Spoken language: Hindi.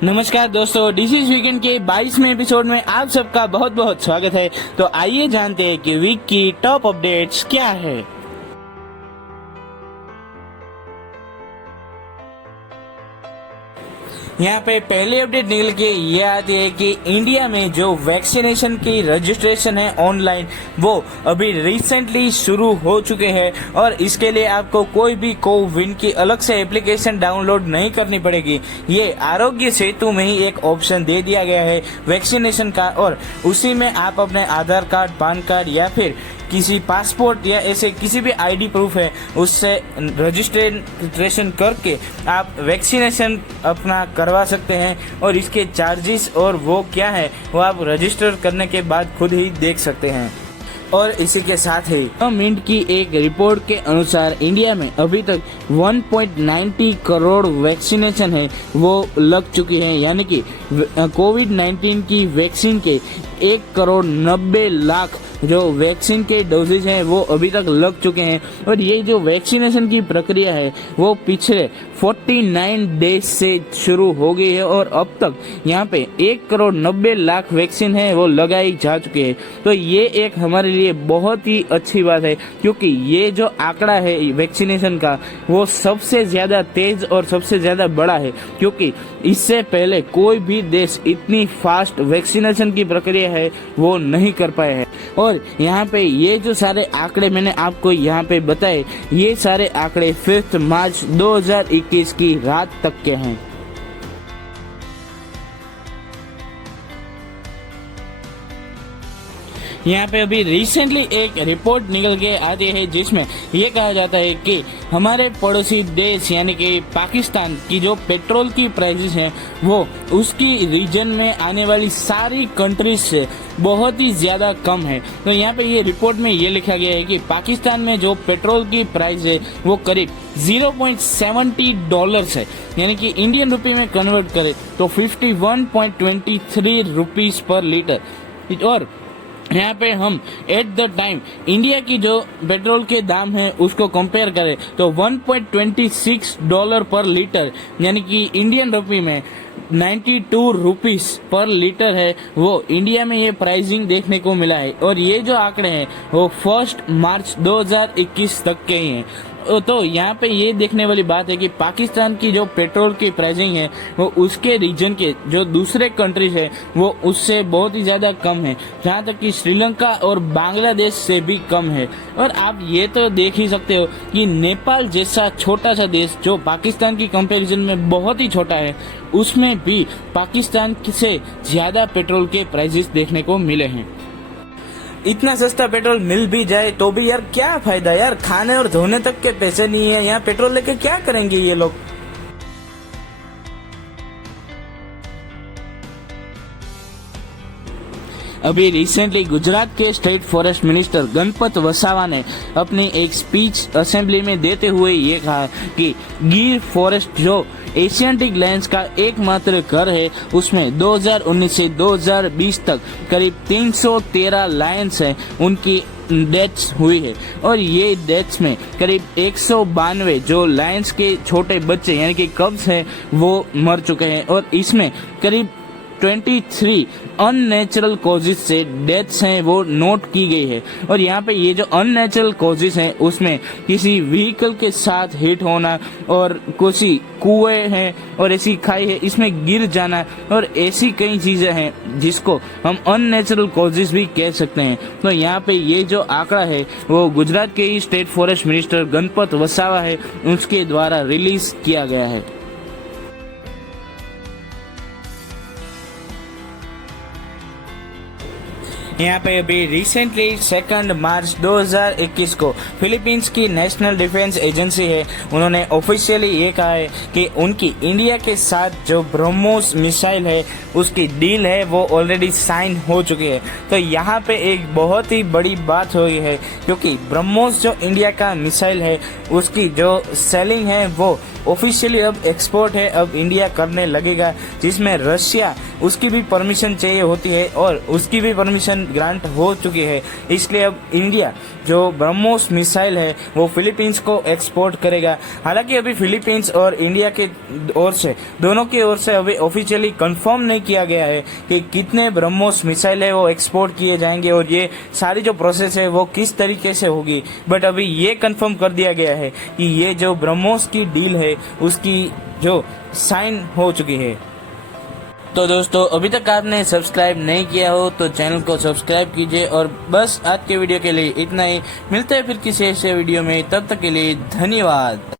नमस्कार दोस्तों, दिस इज वीकेंड के 22वें एपिसोड में आप सबका बहुत बहुत स्वागत है। तो आइए जानते हैं कि वीक की टॉप अपडेट्स क्या है। यहाँ पे पहली अपडेट निकल के ये आती है कि इंडिया में जो वैक्सीनेशन की रजिस्ट्रेशन है ऑनलाइन, वो अभी रिसेंटली शुरू हो चुके हैं और इसके लिए आपको कोई भी कोविन की अलग से एप्लीकेशन डाउनलोड नहीं करनी पड़ेगी। ये आरोग्य सेतु में ही एक ऑप्शन दे दिया गया है वैक्सीनेशन का, और उसी में आप अपने आधार कार्ड, पैन कार्ड या फिर किसी पासपोर्ट या ऐसे किसी भी आईडी प्रूफ है उससे रजिस्ट्रेशन करके आप वैक्सीनेशन अपना करवा सकते हैं। और इसके चार्जेस और वो क्या है वो आप रजिस्टर करने के बाद खुद ही देख सकते हैं। और इसी के साथ ही मिंट की एक रिपोर्ट के अनुसार इंडिया में अभी तक 1.90 करोड़ वैक्सीनेशन है वो लग चुकी है, यानी कि कोविड-19 की वैक्सीन के 1,90,00,000 जो वैक्सीन के डोजेज हैं वो अभी तक लग चुके हैं। और ये जो वैक्सीनेशन की प्रक्रिया है वो पिछले 49 डेज से शुरू हो गई है और अब तक यहाँ पे 1,90,00,000 वैक्सीन है वो लगाई जा चुकी है। तो ये एक हमारे लिए बहुत ही अच्छी बात है, क्योंकि ये जो आंकड़ा है वैक्सीनेशन का वो सबसे ज़्यादा तेज और सबसे ज़्यादा बड़ा है, क्योंकि इससे पहले कोई भी देश इतनी फास्ट वैक्सीनेशन की प्रक्रिया है वो नहीं कर पाए हैं। और यहाँ पे ये जो सारे आंकड़े मैंने आपको यहाँ पे बताए, ये सारे आंकड़े 5 मार्च 2021 की रात तक के हैं। यहाँ पे अभी रिसेंटली एक रिपोर्ट निकल के आती है जिसमें ये कहा जाता है कि हमारे पड़ोसी देश यानी कि पाकिस्तान की जो पेट्रोल की प्राइसेस हैं वो उसकी रीजन में आने वाली सारी कंट्रीज से बहुत ही ज़्यादा कम है। तो यहाँ पे ये रिपोर्ट में ये लिखा गया है कि पाकिस्तान में जो पेट्रोल की प्राइस है वो करीब $0.70 है, यानी कि इंडियन रुपये में कन्वर्ट करें तो 51.23 रुपीज़ पर लीटर। और यहाँ पे हम एट द टाइम इंडिया की जो पेट्रोल के दाम है उसको कंपेयर करें तो $1.26 पर लीटर, यानी कि इंडियन रुपये में 92 रुपीस पर लीटर है, वो इंडिया में ये प्राइसिंग देखने को मिला है। और ये जो आंकड़े हैं वो 1 मार्च 2021 तक के ही हैं। तो यहाँ पे ये देखने वाली बात है कि पाकिस्तान की जो पेट्रोल की प्राइसिंग है वो उसके रीजन के जो दूसरे कंट्रीज है वो उससे बहुत ही ज़्यादा कम है, जहाँ तक कि श्रीलंका और बांग्लादेश से भी कम है। और आप ये तो देख ही सकते हो कि नेपाल जैसा छोटा सा देश जो पाकिस्तान की कंपैरिजन में बहुत ही छोटा है, उसमें भी पाकिस्तान से ज़्यादा पेट्रोल के प्राइसेस देखने को मिले हैं। इतना सस्ता पेट्रोल मिल भी जाए तो भी यार क्या फायदा, यार खाने और धोने तक के पैसे नहीं है, यहाँ पेट्रोल लेके क्या करेंगे ये लोग। अभी रिसेंटली गुजरात के state forest minister Ganpat Vasava ने अपनी एक स्पीच असेंबली में देते हुए ये कहा कि गिर फॉरेस्ट जो एशियाटिक लायंस का एकमात्र घर है, उसमें 2019 से 2020 तक करीब 313 लायंस हैं, उनकी डेथ्स हुई है। और ये डेथ्स में करीब 192 जो लायंस के छोटे बच्चे यानी कि कब्स हैं वो मर चुके हैं। और इसमें करीब 23 अननेचुरल कॉजेज से डेथ्स हैं वो नोट की गई है। और यहाँ पे ये जो अननेचुरल कॉजेज हैं उसमें किसी व्हीकल के साथ हिट होना और किसी कुएं हैं और ऐसी खाई है इसमें गिर जाना और ऐसी कई चीज़ें हैं जिसको हम अननेचुरल कॉजेज भी कह सकते हैं। तो यहाँ पे ये जो आंकड़ा है वो गुजरात के ही state forest minister Ganpat Vasava है उसके द्वारा रिलीज किया गया है। यहाँ पे अभी रिसेंटली 2 मार्च 2021 को फिलीपींस की नेशनल डिफेंस एजेंसी है, उन्होंने ऑफिशियली ये कहा है कि उनकी इंडिया के साथ जो ब्रह्मोस मिसाइल है उसकी डील है वो ऑलरेडी साइन हो चुकी है। तो यहाँ पे एक बहुत ही बड़ी बात हुई है, क्योंकि ब्रह्मोस जो इंडिया का मिसाइल है उसकी जो सेलिंग है वो ऑफिशियली अब एक्सपोर्ट है, अब इंडिया करने लगेगा, जिसमें रशिया उसकी भी परमिशन चाहिए होती है और उसकी भी परमिशन ग्रांट हो चुकी है। इसलिए अब इंडिया जो ब्रह्मोस मिसाइल है वो फिलीपींस को एक्सपोर्ट करेगा। हालांकि अभी फिलीपींस और इंडिया के ओर से दोनों की ओर से अभी ऑफिशियली कंफर्म नहीं किया गया है कि कितने ब्रह्मोस मिसाइल है वो एक्सपोर्ट किए जाएंगे और ये सारी जो प्रोसेस है वो किस तरीके से होगी। बट अभी ये कंफर्म कर दिया गया है कि ये जो ब्रह्मोस की डील है उसकी जो साइन हो चुकी है। तो दोस्तों अभी तक आपने सब्सक्राइब नहीं किया हो तो चैनल को सब्सक्राइब कीजिए। और बस आज के वीडियो के लिए इतना ही। मिलते हैं फिर किसी ऐसे वीडियो में, तब तक के लिए धन्यवाद।